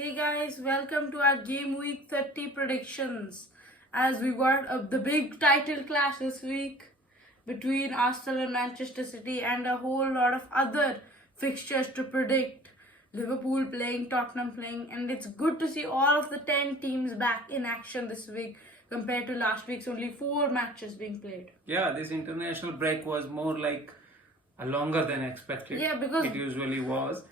Hey guys, welcome to our game week 30 predictions. As we got the big title clash this week between Aston and Manchester City, and a whole lot of other fixtures to predict. Liverpool playing, Tottenham playing, and it's good to see all of the 10 teams back in action this week compared to last week's only 4 matches being played. Yeah, this international break was more like a longer than expected. Yeah, because it usually was.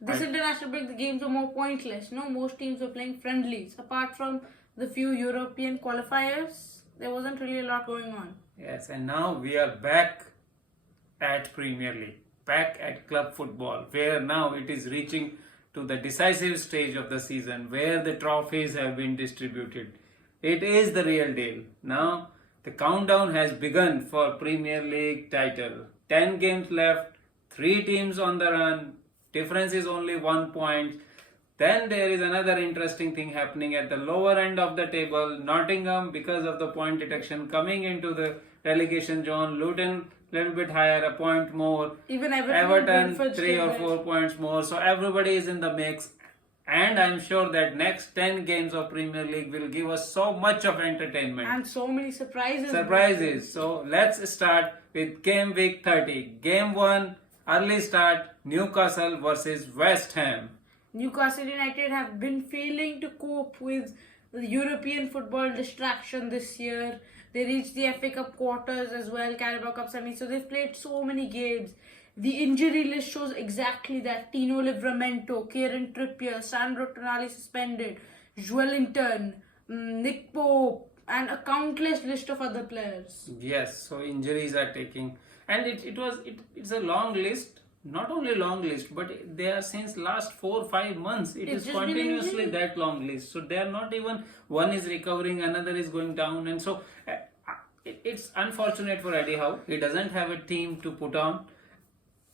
this international break, the games were more pointless. No, most teams were playing friendlies. Apart from the few European qualifiers, there wasn't really a lot going on. Yes, and now we are back at Premier League, back at club football, where now it is reaching to the decisive stage of the season, where the trophies have been distributed. It is the real deal. Now the countdown has begun for Premier League title. 10 games left, 3 teams on the run. Difference is only 1 point. Then there is another interesting thing happening at the lower end of the table. Nottingham, because of the point deduction, coming into the relegation zone. Luton, little bit higher, a point more. Even Everton 3 or 4 points more. So everybody is in the mix. And I'm sure that next 10 games of Premier League will give us so much of entertainment. And so many surprises. So let's start with game week 30. Game 1. Early start, Newcastle versus West Ham. Newcastle United have been failing to cope with the European football distraction this year. They reached the FA Cup quarters as well, Carabao Cup semi, so they've played so many games. The injury list shows exactly that. Tino Livramento, Kieran Trippier, Sandro Tonali suspended, Joelinton, Nick Pope, and a countless list of other players. Yes, so injuries are taking, and it's a long list. Not only long list, but they are since last 4-5 months. It's just continuously that long list. So they are not even, one is recovering, another is going down, and so it's unfortunate for Eddie Howe. He doesn't have a team to put on.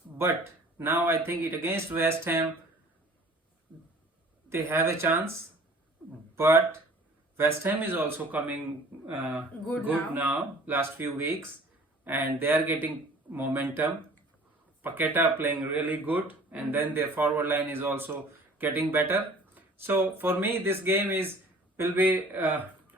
But now I think it against West Ham, they have a chance. But West Ham is also coming good now, last few weeks, and they are getting momentum. Paqueta playing really good, and then their forward line is also getting better. So for me, this game will be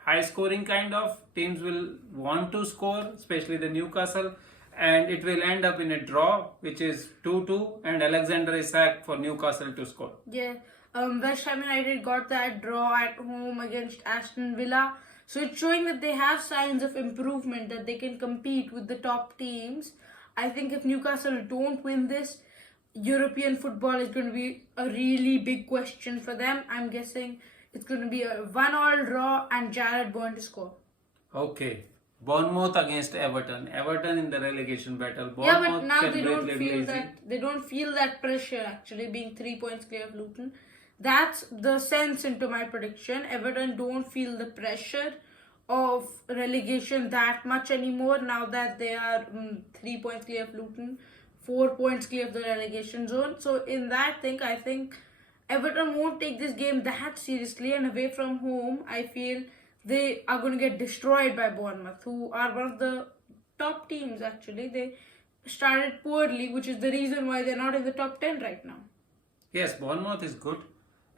high scoring kind of. Teams will want to score, especially the Newcastle, and it will end up in a draw, which is 2-2, and Alexander Isak for Newcastle to score. Yeah, West Ham United got that draw at home against Aston Villa. So it's showing that they have signs of improvement, that they can compete with the top teams. I think if Newcastle don't win this, European football is going to be a really big question for them. I'm guessing it's going to be a 1-1 draw and Jared going to score. Okay. Bournemouth against Everton. Everton in the relegation battle. Yeah, but now they don't feel that pressure actually, being 3 points clear of Luton. That's the sense into my prediction. Everton don't feel the pressure of relegation that much anymore now that they are 3 points clear of Luton, 4 points clear of the relegation zone. So in that thing, I think Everton won't take this game that seriously, and away from home, I feel they are going to get destroyed by Bournemouth, who are one of the top teams actually. They started poorly, which is the reason why they're not in the top 10 right now. Yes, Bournemouth is good.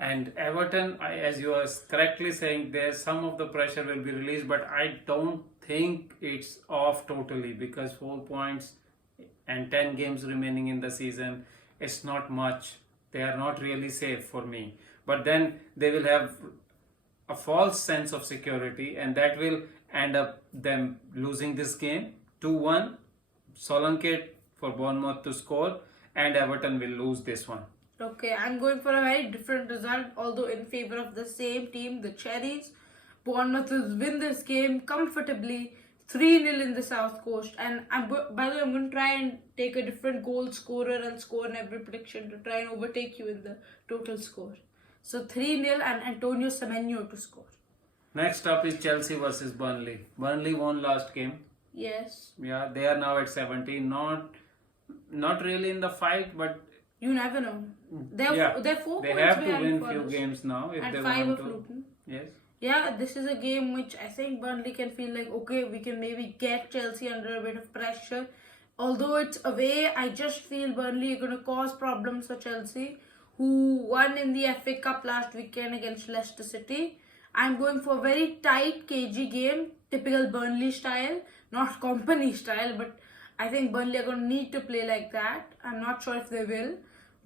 And Everton, as you are correctly saying, there some of the pressure will be released, but I don't think it's off totally, because 4 points and 10 games remaining in the season, it's not much. They are not really safe for me. But then they will have a false sense of security, and that will end up them losing this game 2-1. Solanke for Bournemouth to score, and Everton will lose this one. Okay, I'm going for a very different result, although in favor of the same team, the Cherries. Bournemouth will win this game comfortably, 3-0 in the South Coast. And by the way, I'm going to try and take a different goal scorer and score in every prediction to try and overtake you in the total score. So 3-0 and Antonio Semenyo to score. Next up is Chelsea versus Burnley. Burnley won last game. Yes. Yeah, they are now at 17. Not really in the fight, but you never know. They're 4 they points have to behind win few games now if and they 5 want of to. Luton. Yes. Yeah, this is a game which I think Burnley can feel like, okay, we can maybe get Chelsea under a bit of pressure. Although it's away, I just feel Burnley are going to cause problems for Chelsea, who won in the FA Cup last weekend against Leicester City. I'm going for a very tight, cagey game, typical Burnley style, not company style, but I think Burnley are going to need to play like that. I'm not sure if they will.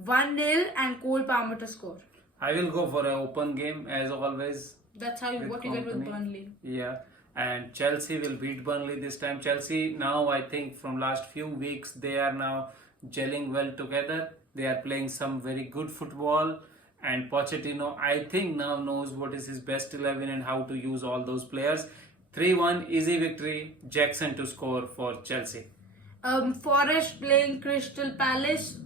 1-0 and Cole Palmer to score. I will go for an open game as always. That's how what you get with Burnley. Yeah, and Chelsea will beat Burnley this time. Chelsea now, I think from last few weeks, they are now gelling well together. They are playing some very good football, and Pochettino, I think, now knows what is his best 11 and how to use all those players. 3-1 easy victory. Jackson to score for Chelsea. Forest playing Crystal Palace.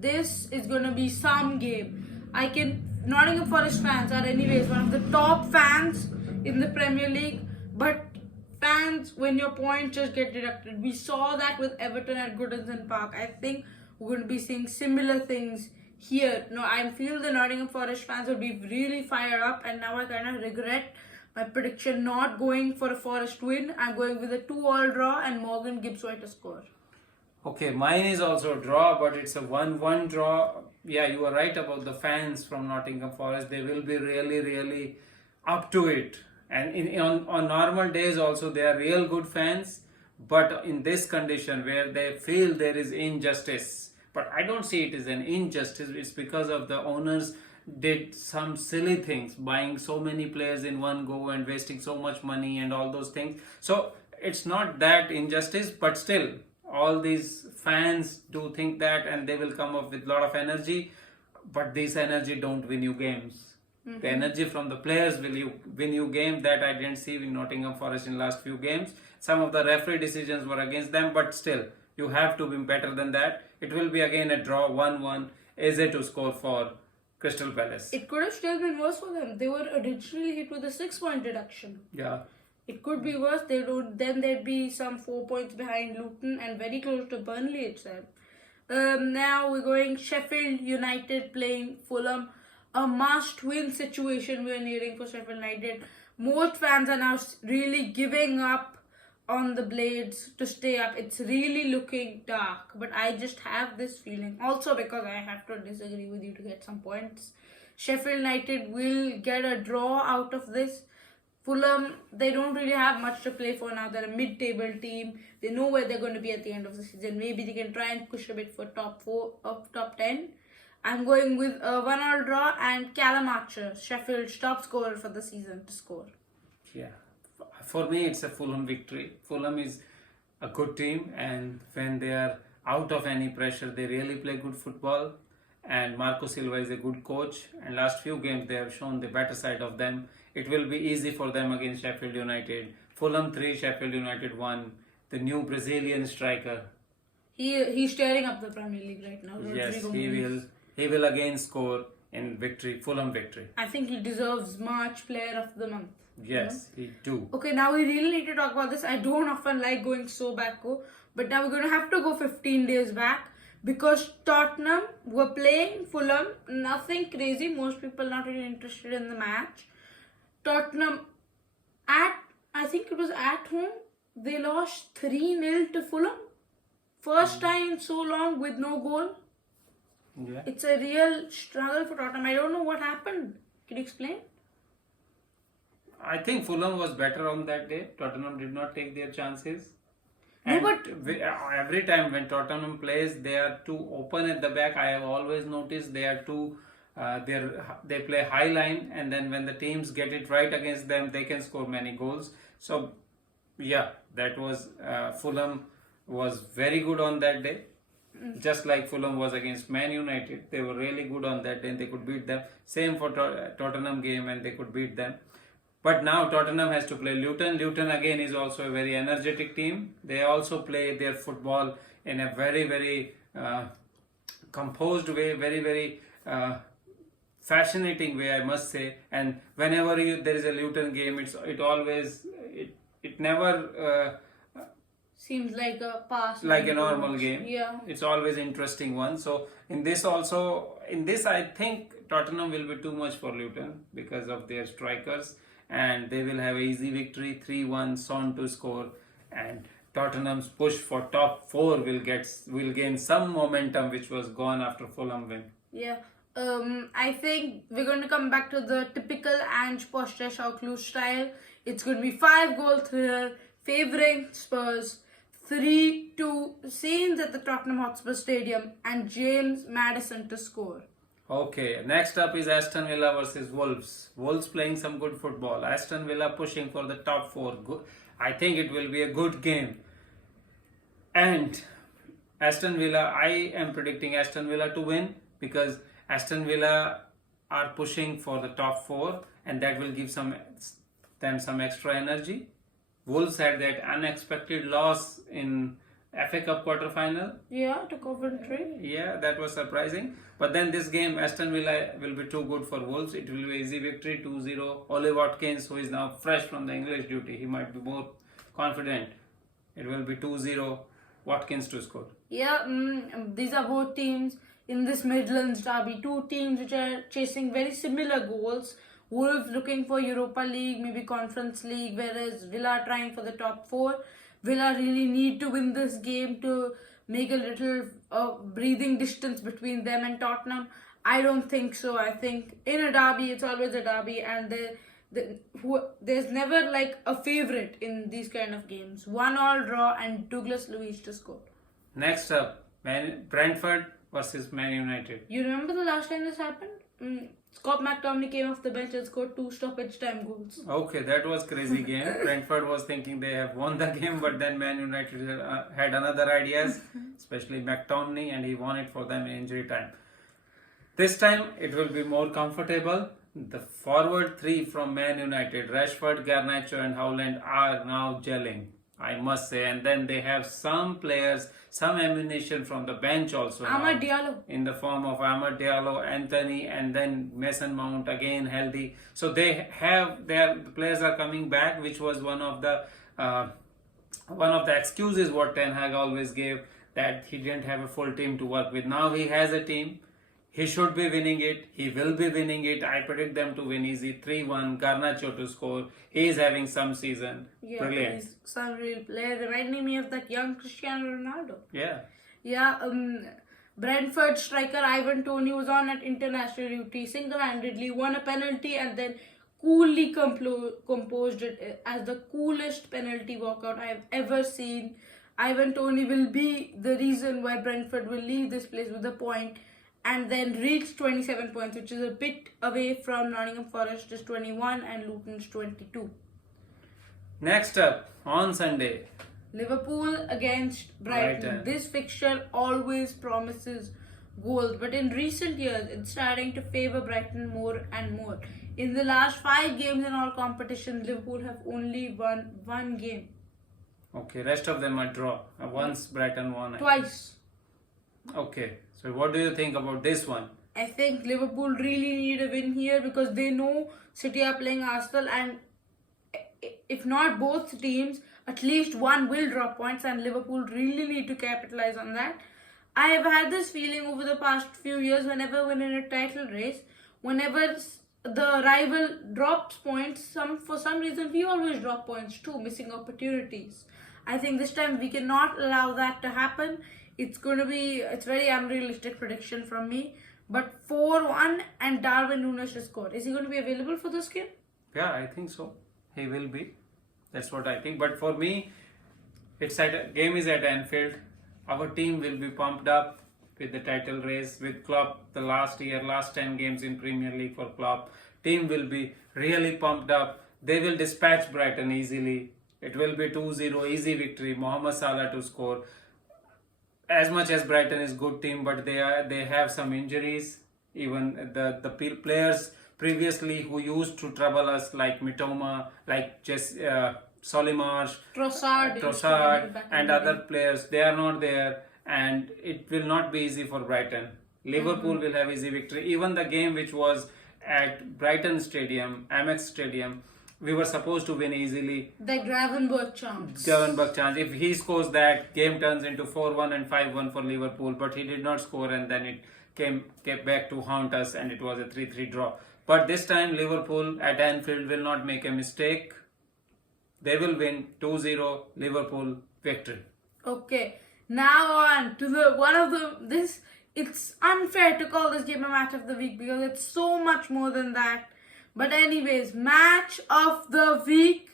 This is gonna be some game. Nottingham Forest fans are anyways one of the top fans in the Premier League, but fans, when your points just get deducted, we saw that with Everton at Goodison Park. I think we're going to be seeing similar things here. No, I feel the Nottingham Forest fans will be really fired up, and now I kind of regret my prediction not going for a Forest win. I'm going with a 2-2 draw and Morgan Gibbs-White to score. Okay, mine is also a draw, but it's a 1-1 draw. Yeah, you are right about the fans from Nottingham Forest. They will be really, really up to it. And on normal days also, they are real good fans. But in this condition where they feel there is injustice, but I don't see it as an injustice. It's because of the owners did some silly things, buying so many players in one go and wasting so much money and all those things. So it's not that injustice, but still, all these fans do think that, and they will come up with a lot of energy, but this energy don't win you games. Mm-hmm. The energy from the players will win you game. That I didn't see in Nottingham Forest in last few games. Some of the referee decisions were against them, but still, you have to be better than that. It will be again a draw, 1-1. Eze to score for Crystal Palace. It could have still been worse for them. They were originally hit with a 6-point deduction. Yeah. It could be worse. Then there'd be some 4 points behind Luton and very close to Burnley itself. Now we're going Sheffield United playing Fulham. A must-win situation we're nearing for Sheffield United. Most fans are now really giving up on the Blades to stay up. It's really looking dark, but I just have this feeling. Also because I have to disagree with you to get some points. Sheffield United will get a draw out of this. Fulham, they don't really have much to play for now. They're a mid-table team. They know where they're going to be at the end of the season. Maybe they can try and push a bit for top 4 or top 10. I'm going with a 1-1 draw and Callum Archer, Sheffield's top scorer for the season, to score. Yeah, for me it's a Fulham victory. Fulham is a good team, and when they are out of any pressure, they really play good football. And Marco Silva is a good coach, and last few games they have shown the better side of them. It will be easy for them against Sheffield United. Fulham 3, Sheffield United 1. The new Brazilian striker. He's tearing up the Premier League right now. Yes, he will. He will again score in victory, Fulham victory. I think he deserves March Player of the Month. Yes, he do. Okay, now we really need to talk about this. I don't often like going so back, but now we're going to have to go 15 days back because Tottenham were playing Fulham. Nothing crazy. Most people not really interested in the match. Tottenham, I think it was at home, they lost 3-0 to Fulham. First time in so long with no goal. Yeah. It's a real struggle for Tottenham. I don't know what happened. Can you explain? I think Fulham was better on that day. Tottenham did not take their chances. No, And but every time when Tottenham plays, they are too open at the back. I have always noticed they are too. They play high line, and then when the teams get it right against them, they can score many goals. So, yeah, that was Fulham was very good on that day. Just like Fulham was against Man United, they were really good on that day and they could beat them. Same for Tottenham game, and they could beat them. But now Tottenham has to play Luton. Luton again is also a very energetic team. They also play their football in a very, very composed way, very, very fascinating way, I must say. And whenever there is a Luton game, it never seems like a pass. Like a normal game. Yeah. It's always interesting one. So in this I think Tottenham will be too much for Luton because of their strikers, and they will have an easy victory, 3-1, Son to score, and Tottenham's push for top 4 will gain some momentum which was gone after Fulham win. Yeah. I think we're going to come back to the typical Ange Postecoglou style. It's going to be 5-goal thriller, favouring Spurs, 3-2, scenes at the Tottenham Hotspur Stadium, and James Maddison to score. Okay, next up is Aston Villa versus Wolves. Wolves playing some good football. Aston Villa pushing for the top 4. I think it will be a good game. And Aston Villa, I am predicting Aston Villa to win because Aston Villa are pushing for the top 4 and that will give them some extra energy. Wolves had that unexpected loss in FA Cup quarter-final. Yeah, to Coventry. Yeah, that was surprising. But then this game, Aston Villa will be too good for Wolves. It will be easy victory, 2-0. Ole Watkins, who is now fresh from the English duty, he might be more confident. It will be 2-0, Watkins to score. Yeah, these are both teams in this Midlands derby. Two teams which are chasing very similar goals. Wolves looking for Europa League, maybe Conference League, whereas Villa trying for the top 4. Villa really need to win this game to make a little breathing distance between them and Tottenham. I don't think so. I think in a derby, it's always a derby, and there's never like a favourite in these kind of games. 1-1 draw and Douglas Luiz to score. Next up, Brentford versus Man United. You remember the last time this happened? Scott McTominay came off the bench and scored 2 stoppage time goals. Okay, that was crazy game. Brentford was thinking they have won the game, but then Man United had another ideas, especially McTominay, and he won it for them in injury time. This time it will be more comfortable. The forward 3 from Man United, Rashford, Garnacho and Howland, are now gelling, I must say. And then they have some players, some ammunition from the bench also. Amad Diallo. In the form of Amad Diallo, Anthony, and then Mason Mount again healthy. So the players are coming back, which was one of the excuses what Ten Hag always gave, that he didn't have a full team to work with. Now he has a team. He should be winning it. He will be winning it. I predict them to win easy. 3-1. Garnacho to score. He is having some season. Yeah, Brilliant. he's some real player, reminding me of that young Cristiano Ronaldo. Yeah. Yeah, Brentford striker Ivan Toney was on at international duty, single-handedly won a penalty and then coolly composed it as the coolest penalty walkout I have ever seen. Ivan Toney will be the reason why Brentford will leave this place with a point and then reach 27 points, which is a bit away from Nottingham Forest's 21 and Luton's 22. Next up, on Sunday, Liverpool against Brighton. This fixture always promises goals, but in recent years, it's starting to favour Brighton more and more. In the last 5 games in all competitions, Liverpool have only won 1 game. Okay, rest of them are draw. Once Brighton won. Twice. Okay, so what do you think about this one? I think Liverpool really need a win here because they know City are playing Arsenal, and if not both teams, at least one will drop points, and Liverpool really need to capitalize on that. I have had this feeling over the past few years whenever we're in a title race, whenever the rival drops points, for some reason we always drop points too, missing opportunities. I think this time we cannot allow that to happen. It's very unrealistic prediction from me. But 4-1 and Darwin Núñez to score. Is he going to be available for this game? Yeah, I think so. He will be. That's what I think. But for me, game is at Anfield. Our team will be pumped up with the title race, with Klopp. The last 10 games in Premier League for Klopp. Team will be really pumped up. They will dispatch Brighton easily. It will be 2-0, easy victory. Mohamed Salah to score. As much as Brighton is good team, but they have some injuries. Even the players previously who used to trouble us, like Mitoma, like Solimarch, Trossard, and other players, they are not there, and it will not be easy for Brighton. Liverpool will have easy victory. Even the game which was at Brighton Stadium, Amex Stadium, we were supposed to win easily. The Gravenberch chance. If he scores that, game turns into 4-1 and 5-1 for Liverpool. But he did not score, and then it came back to haunt us, and it was a 3-3 draw. But this time Liverpool at Anfield will not make a mistake. They will win 2-0 Liverpool victory. Okay. Now on to this it's unfair to call this game a match of the week because it's so much more than that. But anyways, match of the week.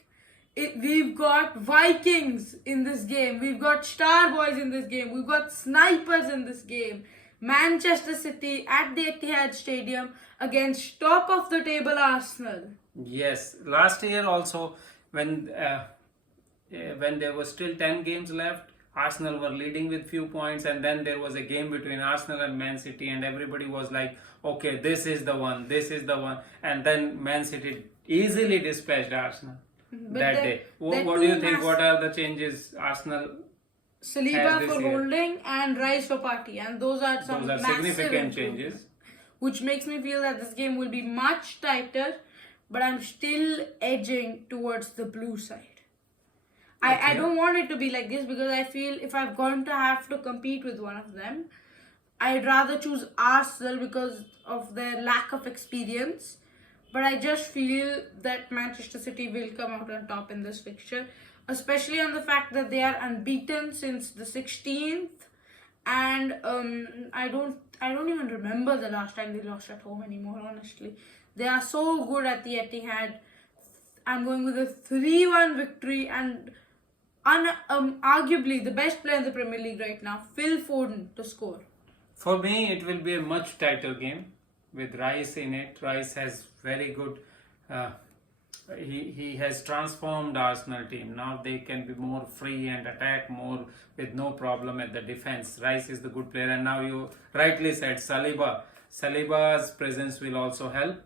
We've got Vikings in this game. We've got Star Boys in this game. We've got Snipers in this game. Manchester City at the Etihad Stadium against top of the table Arsenal. Yes, last year also when there was still 10 games left, Arsenal were leading with few points, and then there was a game between Arsenal and Man City, and everybody was like, okay, this is the one, and then Man City easily dispatched Arsenal that day. What do you think? What are the changes Arsenal? Saliba for holding and Rice for party, and those are significant changes, which makes me feel that this game will be much tighter, but I'm still edging towards the blue side. Okay. I don't want it to be like this because I feel if I'm going to have to compete with one of them, I'd rather choose Arsenal because of their lack of experience. But I just feel that Manchester City will come out on top in this fixture, especially on the fact that they are unbeaten since the 16th, and I don't even remember the last time they lost at home anymore. Honestly, they are so good at the Etihad. I'm going with a 3-1 victory, and arguably the best player in the Premier League right now, Phil Foden, to score. For me, it will be a much tighter game with Rice in it. Rice has very good. He has transformed Arsenal team. Now they can be more free and attack more with no problem at the defense. Rice is the good player, and now you rightly said Saliba. Saliba's presence will also help,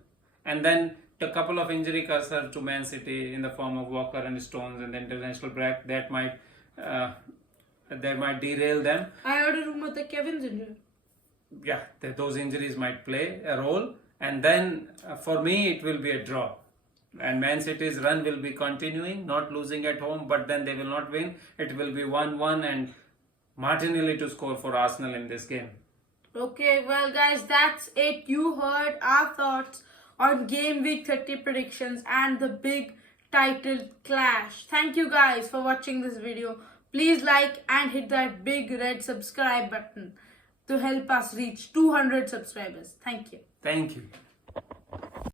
and then a couple of injury concerns to Man City in the form of Walker and Stones and the international break that might derail them. I heard a rumor that Kevin's injured. Yeah, those injuries might play a role, and then for me it will be a draw, and Man City's run will be continuing, not losing at home, but then they will not win. It will be 1-1 and Martinelli to score for Arsenal in this game. Okay, well guys, that's it. You heard our thoughts on game week 30 predictions and the big title clash. Thank you guys for watching this video. Please like and hit that big red subscribe button to help us reach 200 subscribers. Thank you. Thank you.